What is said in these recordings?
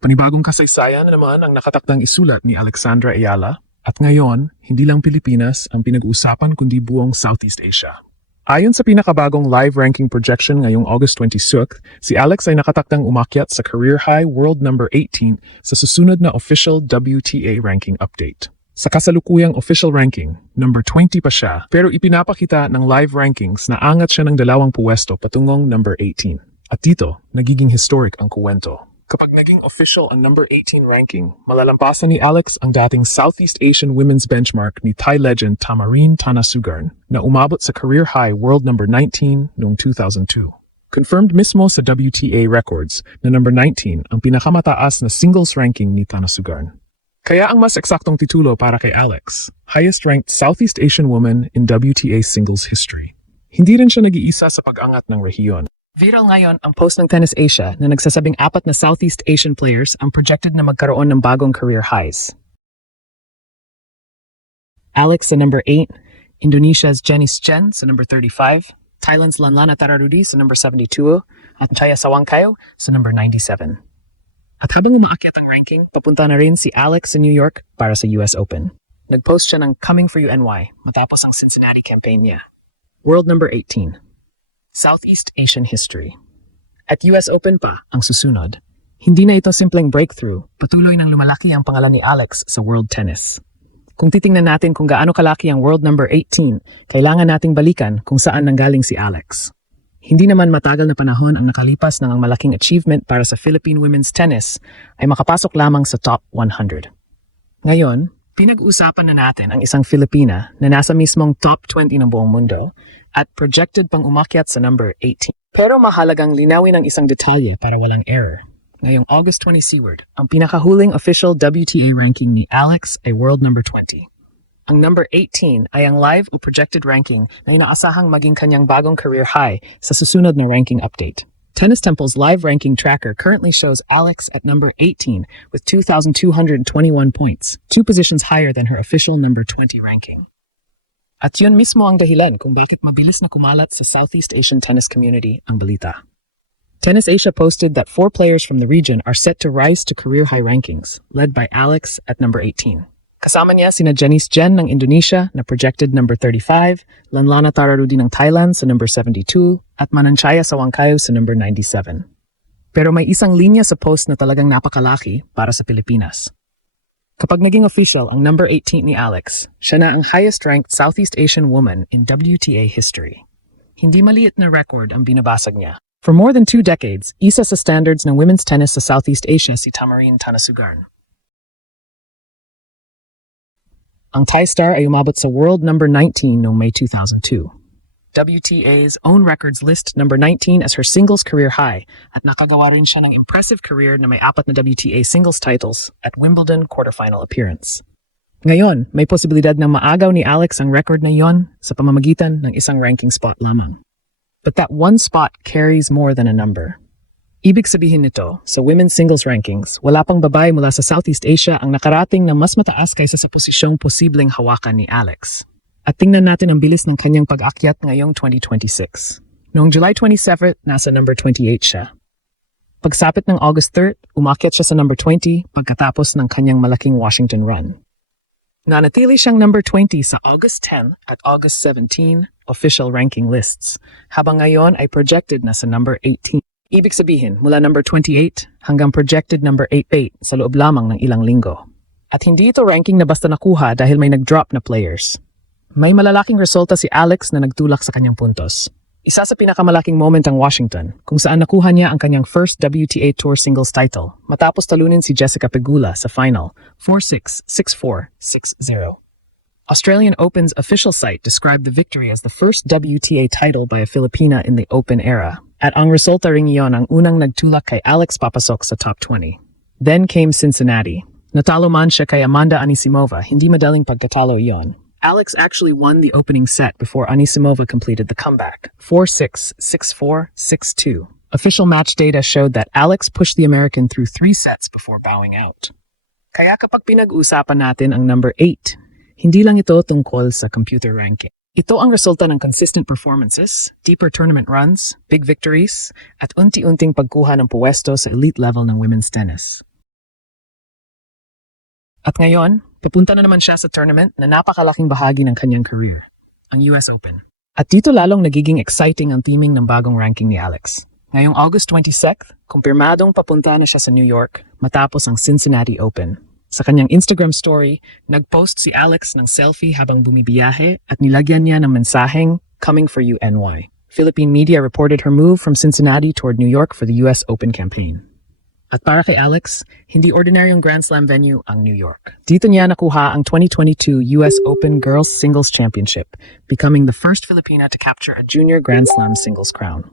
Panibagong kasaysayan na naman ang nakatakdang isulat ni Alexandra Ayala. At ngayon, hindi lang Pilipinas ang pinag-uusapan kundi buong Southeast Asia. Ayon sa pinakabagong live ranking projection ngayong August 26, si Alex ay nakatakdang umakyat sa career high world number 18 sa susunod na official WTA ranking update. Sa kasalukuyang official ranking, number 20 pa siya, pero ipinapakita ng live rankings na angat siya ng 2 puwesto patungong number 18. At dito, nagiging historic ang kuwento. Kapag naging official ang number 18 ranking, malalampasan ni Alex ang dating Southeast Asian women's benchmark ni Thai legend Tamarine Tanasugarn na umabot sa career high world number 19 noong 2002. Confirmed mismo sa WTA records na number 19 ang pinakamataas na singles ranking ni Tanasugarn. Kaya ang mas eksaktong titulo para kay Alex, highest-ranked Southeast Asian woman in WTA singles history. Hindi rin siya nag-iisa sa pag-angat ng rehiyon. Viral ngayon ang post ng Tennis Asia na nagsasabing 4 na Southeast Asian players ang projected na magkaroon ng bagong career highs. Alex sa number 8, Indonesia's Janice Chen sa number 35, Thailand's Lanlana Tararudi sa number 72, at Chaya Sawangkayo sa number 97. At habang umaakyat ang ranking, papunta na rin si Alex sa New York para sa US Open. Nag-post siya ng Coming for You NY matapos ang Cincinnati campaign niya. World number 18. Southeast Asian history. At US Open pa ang susunod. Hindi na ito simpleng breakthrough, patuloy nang lumalaki ang pangalan ni Alex sa world tennis. Kung titingnan natin kung gaano kalaki ang world number 18, kailangan nating balikan kung saan nanggaling si Alex. Hindi naman matagal na panahon ang nakalipas nang ang malaking achievement para sa Philippine women's tennis ay makapasok lamang sa top 100. Ngayon, pinag-uusapan na natin ang isang Filipina na nasa mismong top 20 ng buong mundo at projected pang umakyat sa number 18. Pero mahalagang linawin ang isang detalye para walang error. Ngayong August 20 seaward, ang pinakahuling official WTA ranking ni Alex ay world number 20. Ang number 18 ay ang live o projected ranking na inaasahang maging kanyang bagong career high sa susunod na ranking update. Tennis Temple's live ranking tracker currently shows Alex at number 18 with 2,221 points, 2 positions higher than her official number 20 ranking. At yun mismo ang dahilan kung bakit mabilis na kumalat sa Southeast Asian tennis community ang balita. Tennis Asia posted that 4 players from the region are set to rise to career high rankings, led by Alex at number 18. Kasama niya sina Janice Chen ng Indonesia na projected number 35, Lanlana Tararudi ng Thailand sa number 72, at Mananchaya Sawangkayo sa number 97. Pero may isang linya sa post na talagang napakalaki para sa Pilipinas. Kapag naging official ang number 18 ni Alex, siya na ang highest-ranked Southeast Asian woman in WTA history. Hindi maliit na record ang binabasag niya. For more than 2 decades, isa sa standards ng women's tennis sa Southeast Asia si Tamarine Tanasugarn. Ang Thai star ay umabot sa world number 19 noong May 2002. WTA's own records list number 19 as her singles career high at nakagawa rin siya ng impressive career na may 4 na WTA singles titles at Wimbledon quarterfinal appearance. Ngayon, may posibilidad na maagaw ni Alex ang record na yon sa pamamagitan ng isang ranking spot lamang. But that one spot carries more than a number. Ibig sabihin nito, sa women's singles rankings, wala pang babae mula sa Southeast Asia ang nakarating na mas mataas kaysa sa posisyong posibleng hawakan ni Alex. At tingnan natin ang bilis ng kanyang pag-akyat ngayong 2026. Noong July 27, nasa number 28 siya. Pagsapit ng August 3, umakyat siya sa number 20 pagkatapos ng kanyang malaking Washington run. Nanatili siyang number 20 sa August 10 at August 17 official ranking lists, habang ngayon ay projected na sa number 18. Ibig sabihin, mula number 28 hanggang projected number 88 sa loob lamang ng ilang linggo. At hindi ito ranking na basta nakuha dahil may nag-drop na players. May malalaking resulta si Alex na nagtulak sa kanyang puntos. Isa sa pinakamalaking moment ang Washington, kung saan nakuha niya ang kanyang first WTA Tour singles title matapos talunin si Jessica Pegula sa final 4-6, 6-4, 6-0. Australian Open's official site described the victory as the first WTA title by a Filipina in the Open era. At ang resulta ring iyon ang unang nagtulak kay Alex papasok sa top 20. Then came Cincinnati. Natalo man siya kay Amanda Anisimova, hindi madaling pagkatalo iyon. Alex actually won the opening set before Anisimova completed the comeback, 4-6, 6-4, 6-2. Official match data showed that Alex pushed the American through 3 sets before bowing out. Kaya kapag pinag-uusapan natin ang number 8, hindi lang ito tungkol sa computer ranking. Ito ang resulta ng consistent performances, deeper tournament runs, big victories, at unti-unting pagkuha ng puwesto sa elite level ng women's tennis. At ngayon, papunta na naman siya sa tournament na napakalaking bahagi ng kanyang career, ang US Open. At dito lalong nagiging exciting ang teaming ng bagong ranking ni Alex. Ngayong August 26, kumpirmadong papunta na siya sa New York matapos ang Cincinnati Open. Sa kanyang Instagram story, nag-post si Alex ng selfie habang bumibiyahe at nilagyan niya ng mensaheng, "Coming for you, NY." Philippine media reported her move from Cincinnati toward New York for the US Open campaign. At para kay Alex, hindi ordinaryong Grand Slam venue ang New York. Dito niya nakuha ang 2022 US Open Girls Singles Championship, becoming the first Filipina to capture a junior Grand Slam singles crown.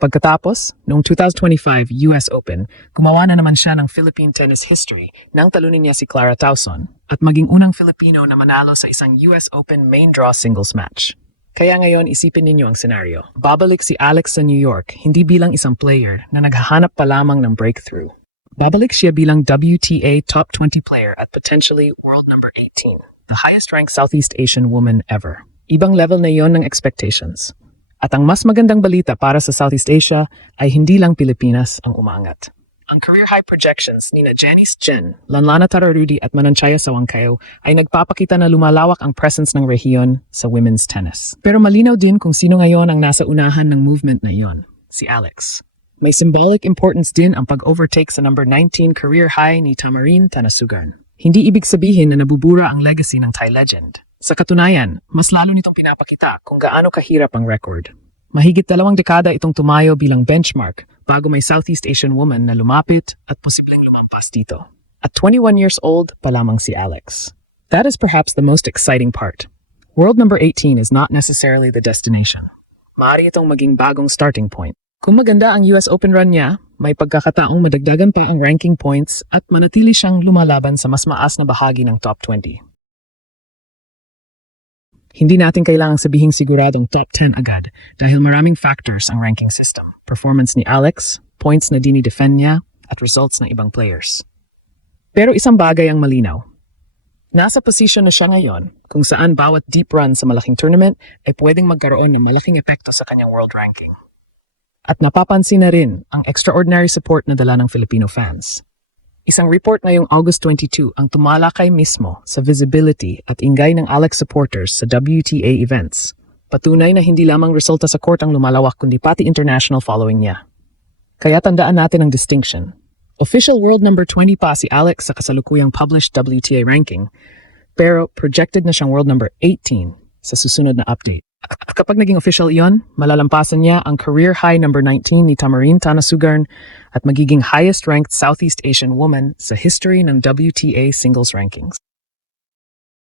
Pagkatapos, noong 2025 US Open, gumawa na naman siya ng Philippine tennis history nang talunin niya si Clara Tauson at maging unang Filipino na manalo sa isang US Open main draw singles match. Kaya ngayon isipin ninyo ang senaryo. Babalik si Alex sa New York, hindi bilang isang player na naghahanap pa lamang ng breakthrough. Babalik siya bilang WTA top 20 player at potentially world number 18, the highest-ranked Southeast Asian woman ever. Ibang level na yon ng expectations. At ang mas magandang balita para sa Southeast Asia ay hindi lang Pilipinas ang umaangat. Ang career high projections ni Janice Chen, Lanlana Tararudi at Mananchaya Sawangkayo ay nagpapakita na lumalawak ang presence ng rehiyon sa women's tennis. Pero malinaw din kung sino ngayon ang nasa unahan ng movement na iyon, si Alex. May symbolic importance din ang pag-overtake sa number 19 career high ni Tamarin Tanasugan. Hindi ibig sabihin na nabubura ang legacy ng Thai legend. Sa katunayan, mas lalo nitong pinapakita kung gaano kahirap ang record. Mahigit 2 dekada itong tumayo bilang benchmark bago may Southeast Asian woman na lumapit at posibleng lumampas dito. At 21 years old pa lamang si Alex. That is perhaps the most exciting part. World number 18 is not necessarily the destination. Maaari itong maging bagong starting point. Kung maganda ang US Open run niya, may pagkakataong madagdagan pa ang ranking points at manatili siyang lumalaban sa mas maas na bahagi ng top 20. Hindi natin kailangang sabihing siguradong top 10 agad dahil maraming factors ang ranking system. Performance ni Alex, points na dinidefend niya, at results ng ibang players. Pero isang bagay ang malinaw. Nasa posisyon na siya ngayon kung saan bawat deep run sa malaking tournament ay pwedeng magkaroon ng malaking epekto sa kanyang world ranking. At napapansin na rin ang extraordinary support na dala ng Filipino fans. Isang report ngayong August 22 ang tumalakay mismo sa visibility at ingay ng Alex supporters sa WTA events. Patunay na hindi lamang resulta sa court ang lumalawak kundi pati international following niya. Kaya tandaan natin ang distinction. Official world number 20 pa si Alex sa kasalukuyang published WTA ranking, pero projected na siyang world number 18 sa susunod na update. At kapag naging official iyon, malalampasan niya ang career high number 19 ni Tamarin Tanasugarn at magiging highest-ranked Southeast Asian woman sa history ng WTA singles rankings.